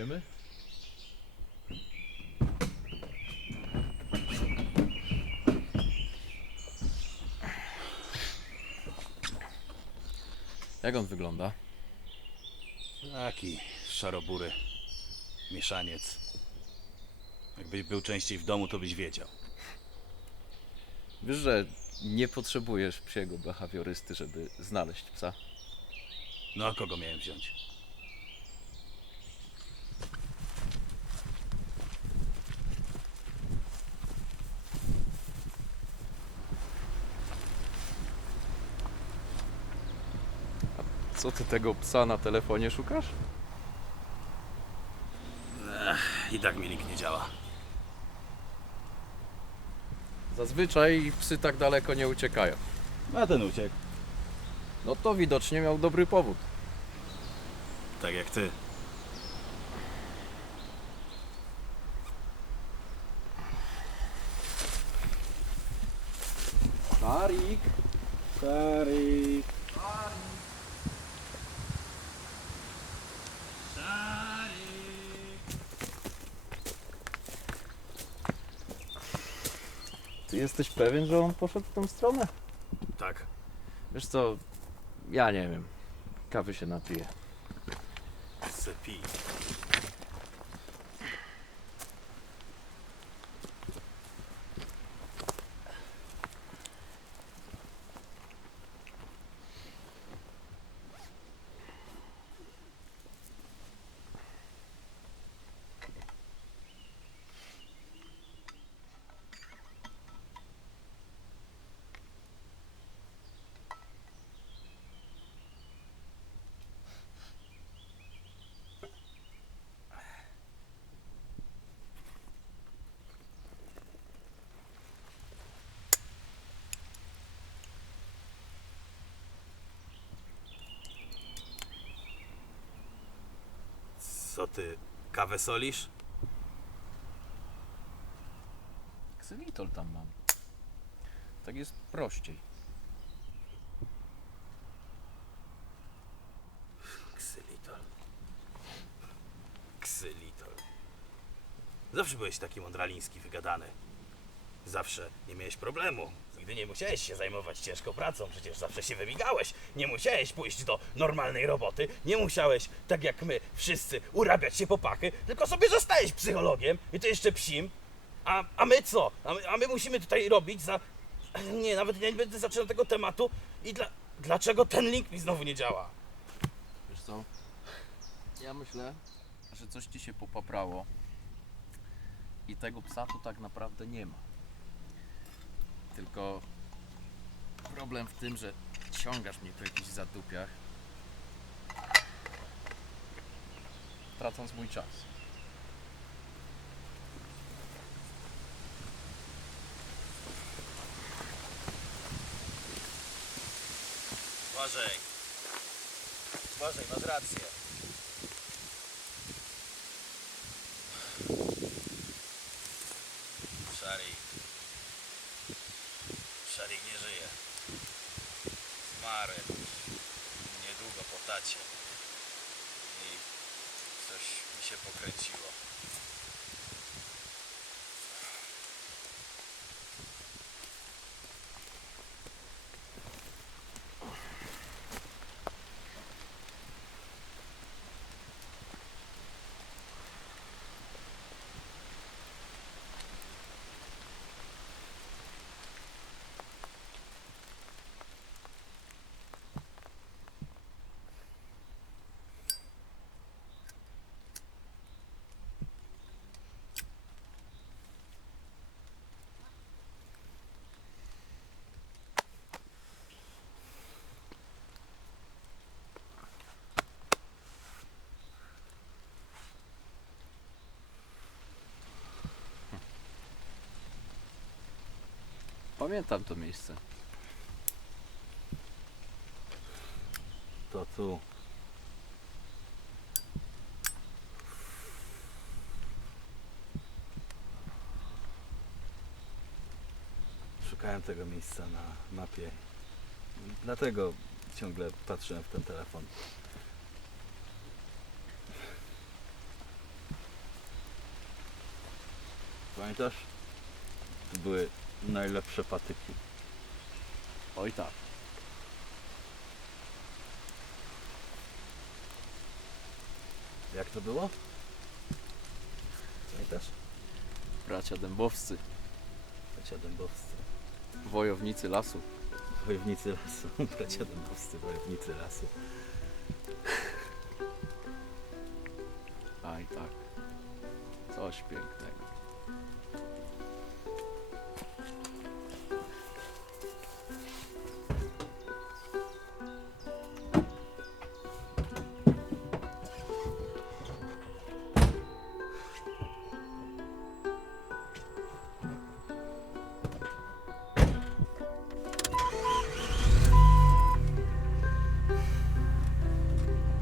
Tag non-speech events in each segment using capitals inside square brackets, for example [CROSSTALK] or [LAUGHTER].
Idziemy? Jak on wygląda? Taki szarobury. Mieszaniec. Jakbyś był częściej w domu, to byś wiedział. Wiesz, że nie potrzebujesz psiego behawiorysty, żeby znaleźć psa. No a kogo miałem wziąć? Co ty tego psa na telefonie szukasz? I tak mi link nie działa. Zazwyczaj psy tak daleko nie uciekają. A ten uciekł. No to widocznie miał dobry powód. Tak jak ty. Szarik! Szary. Ty jesteś pewien, że on poszedł w tą stronę? Tak. Wiesz co, ja nie wiem. Kawy się napiję. Sepi. Co ty, kawę solisz? Ksylitol tam mam. Tak jest prościej. Ksylitol. Ksylitol. Zawsze byłeś taki mądraliński, wygadany. Zawsze nie miałeś problemu. Nigdy nie musiałeś się zajmować ciężką pracą, przecież zawsze się wymigałeś. Nie musiałeś pójść do normalnej roboty, nie musiałeś, tak jak my wszyscy, urabiać się po pachy, tylko sobie zostajesz psychologiem i to jeszcze psim. A, a my co? A my, a my musimy tutaj robić za... [CLEARS THROAT] Nie, nawet nie będę zaczynał tego tematu. I dla... dlaczego ten link mi znowu nie działa? Wiesz co? Ja myślę, że coś ci się popaprało. I tego psa tu tak naprawdę nie ma. Tylko problem w tym, że ciągasz mnie po jakichś zadupiach. Tracąc mój czas. Uważaj. Uważaj, masz rację. Zmarł niedługo po tacie. I coś mi się pokręciło. Pamiętam to miejsce. To tu. Szukałem tego miejsca na mapie. Dlatego ciągle patrzyłem w ten telefon. Pamiętasz? To były najlepsze patyki. Oj tak. Jak to było? Pamiętasz? Bracia dębowscy, Bracia dębowscy. wojownicy lasu. Wojownicy lasu. [LAUGHS] Bracia dębowscy, wojownicy lasu. Aj tak. Coś pięknego.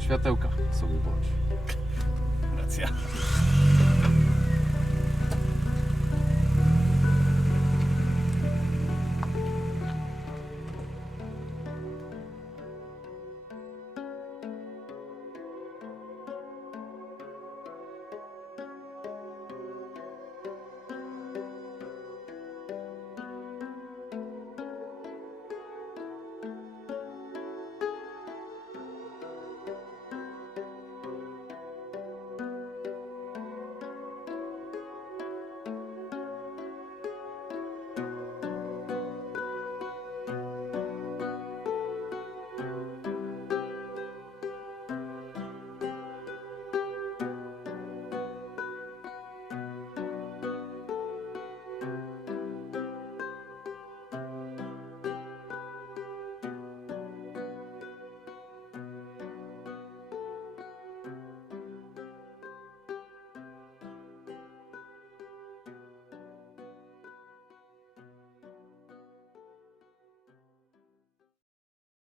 Światełka sobie bądź. Racja.